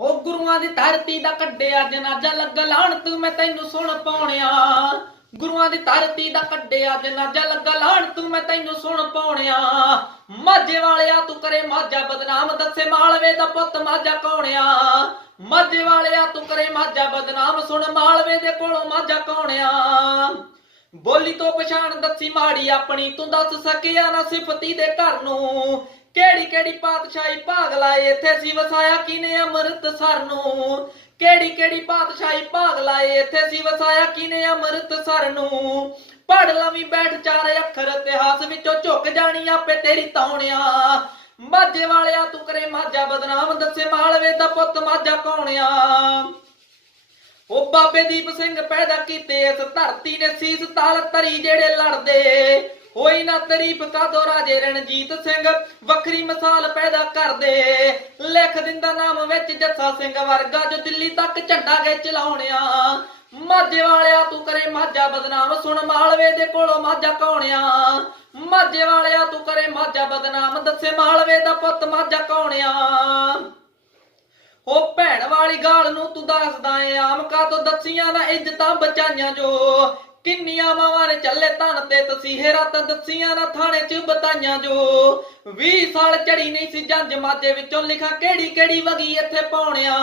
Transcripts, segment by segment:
ओ गुरुआं दी धरती दा कड्डिया जनाजा लगा लाणत मैं तैनू सुन पाउणिया। गुरुआं दी धरती दा कड्डिया जनाजा लगा लाणत मैं तैनू सुन पाउणिया। माझे वालिया तू करे माझा बदनाम दसे मालवे दा पुत्त माझा कौणिया। माझे वालिया तू करे माझा बदनाम सुन मालवे दे कोलों माझा कौणिया। बोली तो पछाण दसी माड़ी अपनी तू दस सकिया ना सिफती दे घर नू। केड़ी केड़ी पातशाही भाग लाए इत्थे सी वसाया किने अमृतसर नू। केड़ी केड़ी पातशाही भाग लाए इत्थे सी वसाया किने अमृतसर नू। पढ़ लवी बैठ चार अखर इतिहास विचों झुक जानी आपे तेरी तौणिया। माझे वालिया तू करे माझा बदनाम दसे मालवे दा पुत्त माझा कौणिया। ओ बाबे दीप सिंह पैदा कीते इस धरती ने सीस ताल तरी जेड़े लड़दे। होई ना तारीफ कादो राजे रणजीत सिंह वखरी मिसाल पैदा कर दे। लिख दिंदा नाम विच जस्सा सिंह वर्गा जो दिल्ली तक झंडा के चलाउणिया। माझे वालिया तू करे माझा बदनाम सुन मालवे दे कोलों माझा कौणिया। माझे वालिया तू करे माझा बदनाम दसे मालवे दा पुत्त माझा कौणिया। ओ भैण वाली गाल नू तू दसदा ए आम का तो दसियां ना इज्जतां बचाइयां जो। किन्नियां मावां ने चले धन ते तसीहे रातां दसियां ना थाने च बताइयां जो। 20 साल चढ़ी नहीं सी जंज माझे विचों लिखा केड़ी केड़ी वगी इत्थे पौणिया।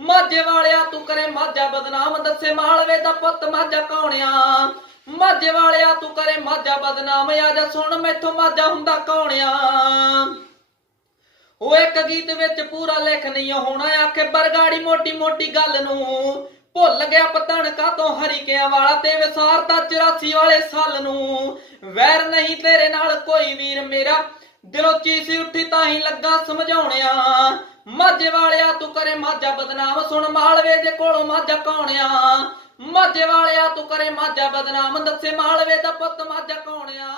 माझे वालिया तू करे माझा बदनाम दसे मालवे दा पुत्त माझा कौणिया। माझे वालिया तू करे माझा बदनाम आजा सुन मैथों माझा हुंदा कौणिया। ਉਹ ਇੱਕ ਗੀਤ ਵਿੱਚ ਪੂਰਾ ਲਿਖ ਨਹੀਂ ਹੋਣਾ ਆਖੇ ਬਰਗਾੜੀ ਮੋਟੀ ਮੋਟੀ ਗੱਲ ਨੂੰ। ਭੁੱਲ ਗਿਆ ਪਤਣ ਕਾਤੋਂ ਹਰੀਕਿਆਂ ਵਾਲਾ ਤੇ ਵਿਸਾਰਤਾ 84 ਵਾਲੇ ਸਾਲ ਨੂੰ। ਵੈਰ ਨਹੀਂ ਤੇਰੇ ਨਾਲ ਕੋਈ ਵੀਰ ਮੇਰਾ ਦਿਲੋਂ ਚੀਸ ਉੱਠੀ ਤਾਂ ਹੀ ਲੱਗਾ ਸਮਝਾਉਣਿਆ। माझे वालिया तू करे माझा बदनाम सुन मालवे दे कोलों माझा कौणिया। माझे वालिया तू करे माझा बदनाम दसे मालवे दा पुत्त माझा कौणिया।